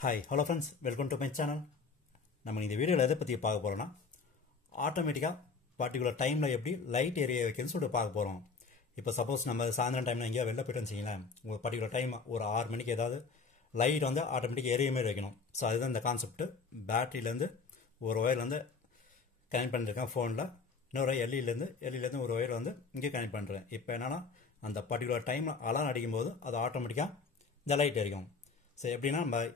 Hi, hello friends, welcome to my channel. நம்ம இந்த வீடியோல எதை பத்தி பார்க்க போறோம்னா ஆட்டோமேட்டிக்கா பர்టిక్యులர் டைம்ல எப்படி லைட் எரிய வைக்கிறதுன்னு சொல்லிட்டு பார்க்க போறோம். இப்போ சப்போஸ் நம்ம சாயந்தரம் டைம்ல எங்கயா வெளில போய்ட்டு வந்தீங்களா ஒரு பர்టిక్యులர் டைம் ஒரு 6 மணிக்கு ஏதாவது லைட் வந்து ஆட்டோமேட்டிக்கா எரிய மாதிரி வைக்கணும். சோ அதுதான் இந்த கான்செப்ட். பேட்டரியில இருந்து ஒரு வயர்ல இருந்து கனெக்ட் பண்ணிருக்கேன் ஃபோன்ல. இன்னொரு எல்இல இருந்து ஒரு வயர் வந்து இங்கே கனெக்ட் பண்றேன். இப்போ என்னன்னா அந்த பர்టిక్యులர் டைம்ல அலாரம் அடிக்கும்போது அது ஆட்டோமேட்டிக்கா இந்த லைட் எரியும். சோ எப்படின்னா நம்ம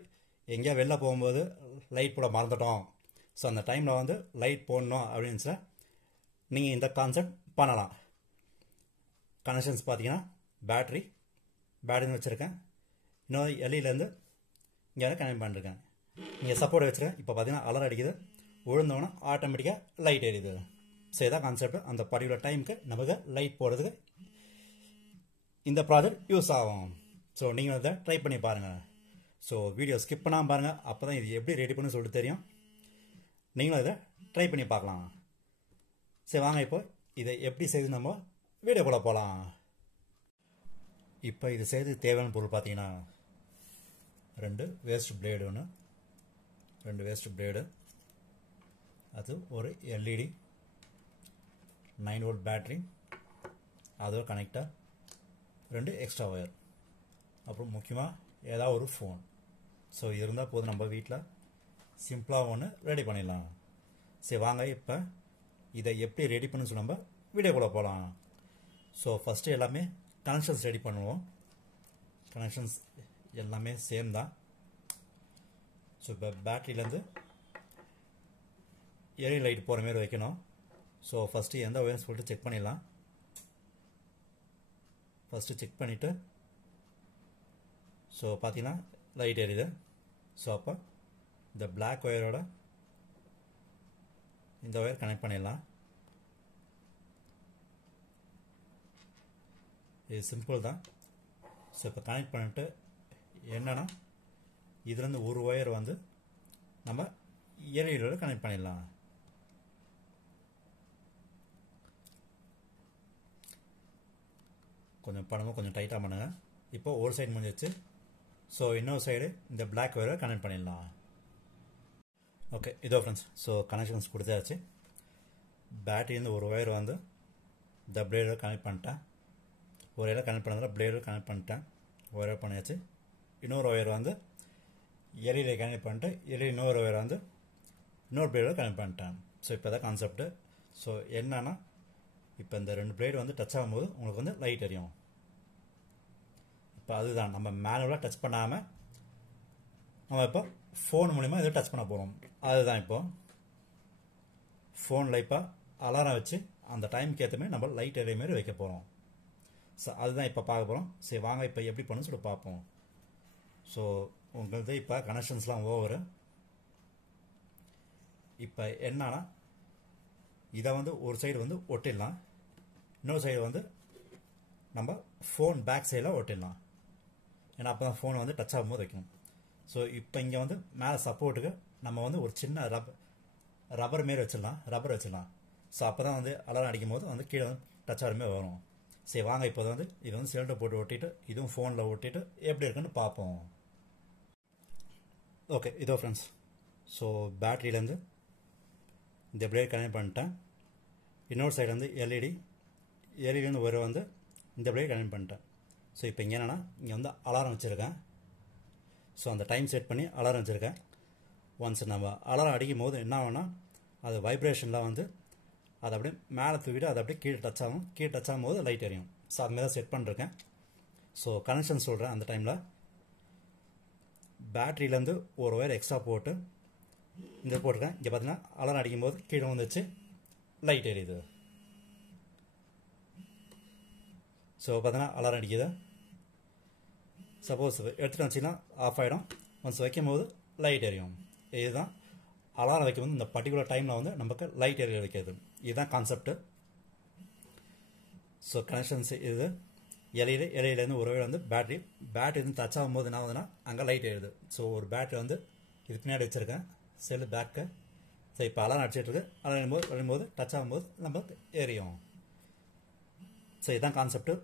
எங்கேயா வெளில போகும்போது லைட் போட மறந்துட்டோம், ஸோ அந்த டைமில் வந்து லைட் போடணும் அப்படின்னு நீங்கள் இந்த கான்செப்ட் பண்ணலாம். கனெக்ஷன்ஸ் பார்த்தீங்கன்னா பேட்டரின்னு வச்சுருக்கேன். இன்னொரு எல்இலேருந்து இங்கே கனெக்ட் பண்ணிருக்கேன். இங்கே சப்போர்ட் வச்சுருக்கேன். இப்போ பார்த்தீங்கன்னா அலர் அடிக்குது, விழுந்தோன்னா ஆட்டோமேட்டிக்காக லைட் எரியுது. ஸோ இதான் கான்செப்ட். அந்த பர்టిక్యులர் டைமுக்கு நமக்கு லைட் போடுறதுக்கு இந்த ப்ராஜெக்ட் யூஸ் ஆகும். ஸோ நீங்கள் இதை ட்ரை பண்ணி பாருங்கள். ஸோ வீடியோ ஸ்கிப் பண்ணாமல் பாருங்கள், அப்போ தான் இது எப்படி ரெடி பண்ணு சொல்லிட்டு தெரியும். நீங்களும் இதை ட்ரை பண்ணி பார்க்கலாம். சரி வாங்க இப்போ இதை எப்படி செய்து நம்ம வீடியோக்குள்ளே போகலாம். இப்போ இது செய்து தேவையான பொருள் பார்த்தீங்கன்னா 2 வேஸ்ட் பிளேடு, 2 வேஸ்ட் பிளேடு, அது ஒரு எல்இடி, 9 வோல்ட் பேட்டரி, அது ஒரு கனெக்டர், 2 எக்ஸ்ட்ரா ஒயர், அப்புறம் முக்கியமாக ஏதாவது ஒரு ஃபோன். ஸோ இது இருந்தால் போதும், நம்ம வீட்டில் சிம்பிளாக ஒன்று ரெடி பண்ணிடலாம். சரி வாங்க இப்போ இதை எப்படி ரெடி பண்ணு சொல்லி நம்ம வீடியோக்குள்ளே போகலாம். ஸோ ஃபஸ்ட்டு எல்லாமே கனெக்ஷன்ஸ் ரெடி பண்ணுவோம். கனெக்ஷன்ஸ் எல்லாமே சேம் தான். ஸோ இப்போ பேட்டரியிலேருந்து எல்இடி லைட் போகிற மாதிரி வைக்கணும். ஸோ ஃபஸ்ட்டு எந்த ஒயர்னு சொல்லிட்டு செக் பண்ணிடலாம். ஃபஸ்ட்டு செக் பண்ணிவிட்டு ஸோ பார்த்தீங்கன்னா லைட் எரியுது. ஸோ அப்போ இந்த பிளாக் ஒயரோட இந்த ஒயர் கனெக்ட் பண்ணிடலாம். இது சிம்பிள் தான். ஸோ இப்போ கனெக்ட் பண்ணிட்டு என்னன்னா இதுலேருந்து ஒரு ஒயர் வந்து நம்ம எல்இடியோட கனெக்ட் பண்ணிடலாம். கொஞ்சம் பண்ணுங்க, கொஞ்சம் டைட்டாக பண்ணுங்க. இப்போ ஒரு சைடு முடிஞ்சிச்சு. ஸோ இன்னொரு சைடு இந்த பிளாக் ஒயரை கனெக்ட் பண்ணிடலாம். ஓகே இதோ ஃப்ரெண்ட்ஸ், ஸோ கனெக்ஷன்ஸ் கொடுத்தாச்சு. பேட்டரியிலேருந்து ஒரு ஒயர் வந்து இந்த பிளேடோட கனெக்ட் பண்ணிட்டேன். ஒரு ஒயரை கனெக்ட் பண்ணதில் பிளேடோட கனெக்ட் பண்ணிட்டேன், ஒயர் பண்ணியாச்சு. இன்னொரு ஒயர் வந்து எல்இடி கனெக்ட் பண்ணிட்டு இன்னொரு ஒயர் வந்து இன்னொரு பிளேடோட கனெக்ட் பண்ணிட்டேன். ஸோ இப்போ தான் கான்செப்ட். ஸோ என்னன்னா இப்போ இந்த 2 பிளேடு வந்து டச் ஆகும்போது உங்களுக்கு வந்து லைட் எரியும். இப்போ அதுதான் நம்ம மேனுவலாக டச் பண்ணாமல் நம்ம இப்போ ஃபோன் மூலிமா இதை டச் பண்ண போகிறோம். அதுதான் இப்போ ஃபோனில் இப்போ அலாரம் வச்சு அந்த டைமுக்கு ஏற்ற மாதிரி நம்ம லைட் எரிய மாதிரி வைக்க போகிறோம். ஸோ அதுதான் இப்போ பார்க்க போகிறோம். சரி வாங்க இப்போ எப்படி பண்ணணும்னு சொல்லி பார்ப்போம். ஸோ உங்களுக்கு இப்போ கனெக்ஷன்ஸ்லாம் ஓவரு. இப்போ என்னன்னா இதை வந்து ஒரு சைடு வந்து ஒட்டிடலாம், இன்னொரு சைடு வந்து நம்ம ஃபோன் பேக் சைடில் ஒட்டிடலாம். ஏன்னா அப்போ தான் ஃபோனை வந்து டச் ஆகும்போது வைக்கணும். ஸோ இப்போ இங்கே வந்து மேலே சப்போர்ட்டுக்கு நம்ம வந்து ஒரு சின்ன ரப்பர் மாரி வச்சிடலாம். ஸோ அப்போ தான் வந்து அலாரம் அடிக்கும் போது வந்து கீழே வந்து டச் ஆகிற மாதிரி வரும். சரி வாங்க இப்போ வந்து இது வந்து சிலிண்டர் போட்டு ஒட்டிட்டு இதுவும் ஃபோனில் ஒட்டிட்டு எப்படி இருக்குன்னு பார்ப்போம். ஓகே இதோ ஃப்ரெண்ட்ஸ், ஸோ பேட்டரியிலேருந்து இந்த பிளேட் கனெக்ட் பண்ணிட்டேன். இன்னொரு சைடு வந்து எல்இடிலேருந்து ஒரு வந்து இந்த பிளேட் கனெக்ட் பண்ணிட்டேன். ஸோ இப்போ இங்கே என்னென்னா இங்கே வந்து அலாரம் வச்சுருக்கேன். ஸோ அந்த டைம் செட் பண்ணி அலாரம் வச்சுருக்கேன். ஒன்ஸ் நம்ம அலாரம் அடிக்கும் போது என்ன ஆகும்னா அது வைப்ரேஷனில் வந்து அதை அப்படியே மேலே தூக்கிட்டு அதை அப்படியே கீழே டச் ஆகும் போது லைட் எரியும். ஸோ அது மாதிரி தான் செட் பண்ணிருக்கேன். ஸோ கனெக்ஷன் சொல்கிறேன். அந்த டைமில் பேட்டரியிலேருந்து ஒரு ஒயர் எக்ஸ்ட்ரா போட்டு இந்த போட்டிருக்கேன். இங்கே பார்த்தீங்கன்னா அலாரம் அடிக்கும் போது கீழே வந்துச்சு லைட் எரியுது. ஸோ பார்த்தீங்கன்னா அலாரம் அடிக்குது. சப்போஸ் எடுத்துகிட்டு வச்சிங்கன்னா ஆஃப் ஆகிடும். ஒன்ஸ் வைக்கும் போது லைட் எரியும். இதுதான் அலாரம் வைக்கும்போது இந்த பர்టిక్యులர் டைமில் வந்து நமக்கு லைட் எரிய வைக்கிறது. இதுதான் கான்செப்ட். ஸோ கனெக்ஷன்ஸ் இது எல்இடிலேருந்து ஒரு ஒயர் வந்து பேட்டரி வந்து டச் ஆகும்போது என்ன ஆகுதுன்னா அங்கே லைட் எரியுது. ஸோ ஒரு பேட்டரி வந்து இது பின்னாடி வச்சுருக்கேன், செல்லு பேக்கு. ஸோ இப்போ அலாரம் அடிச்சிட்ருக்கு, அலாரம் வரும்போது டச் ஆகும்போது நமக்கு எரியும். ஸோ இதுதான் கான்செப்ட்.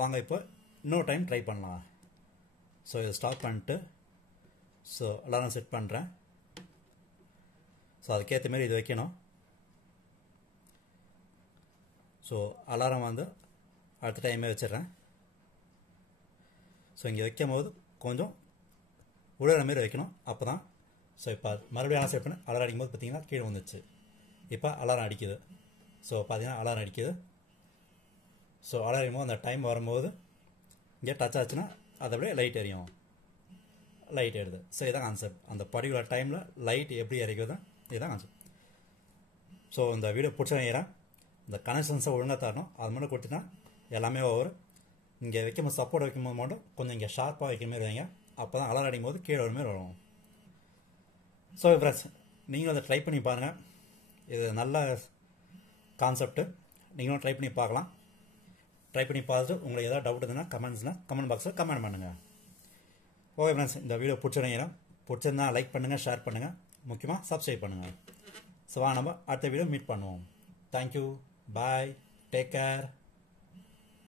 வாங்க இப்போ இன்னொரு டைம் ட்ரை பண்ணலாம். ஸோ இதை ஸ்டாப் பண்ணிட்டு ஸோ அலாரம் செட் பண்ணுறேன். ஸோ அதுக்கேற்ற மாரி இது வைக்கணும். ஸோ அலாரம் வந்து அடுத்த டைமே வச்சிடுறேன். ஸோ இங்கே வைக்கும் போது கொஞ்சம் உழுற மாரி வைக்கணும். அப்போ தான் ஸோ இப்போ மறுபடியும் அலாரம் செட் பண்ணி அலாரம் அடிக்கும் போது பார்த்தீங்கன்னா கீழே வந்துச்சு. இப்போ அலாரம் அடிக்குது. ஸோ பார்த்தீங்கன்னா அலாரம் அடிக்குது. ஸோ அலாரம் அடிக்கும் போது அந்த டைம் வரும்போது இங்கே டச் ஆச்சுன்னா அதை அப்படியே லைட் எரியும். லைட் எரியுது. ஸோ இதுதான் கான்செப்ட். அந்த பர்டிகுலர் டைமில் லைட் எப்படி எரிக்குது இதுதான் கான்செப்ட். ஸோ இந்த வீடியோ பிடிச்சேன். இந்த கனெக்ஷன்ஸை ஒழுங்காக தரணும். அது மட்டும் கொடுத்தீங்கன்னா எல்லாமே ஓவர். இங்கே வைக்கும்போது சப்போர்ட் வைக்கும்போது மட்டும் கொஞ்சம் இங்கே ஷார்ப்பாக வைக்கிற மாதிரி வைங்க. அப்போ தான் அலாரம் அடிக்கும் போது கீழே ஒரு மாதிரி வரும். ஸோ ஃப்ரெண்ட்ஸ், நீங்களும் அதை ட்ரை பண்ணி பாருங்கள். இது நல்ல கான்செப்ட்டு. நீங்களும் ட்ரை பண்ணி பார்க்கலாம். ட்ரை பண்ணி பார்த்துட்டு உங்களுக்கு ஏதாவது டவுட் இருந்ததுன்னா கமெண்ட் பாக்ஸில் கமெண்ட் பண்ணுங்கள். ஓகே ஃப்ரெண்ட்ஸ், இந்த வீடியோ பிடிச்சிருந்தா லைக் பண்ணுங்கள், ஷேர் பண்ணுங்கள், முக்கியமாக சப்ஸ்கிரைப் பண்ணுங்கள். ஸோ நம்ம அடுத்த வீடியோ மீட் பண்ணுவோம். தேங்க்யூ, பாய், டேக் கேர்.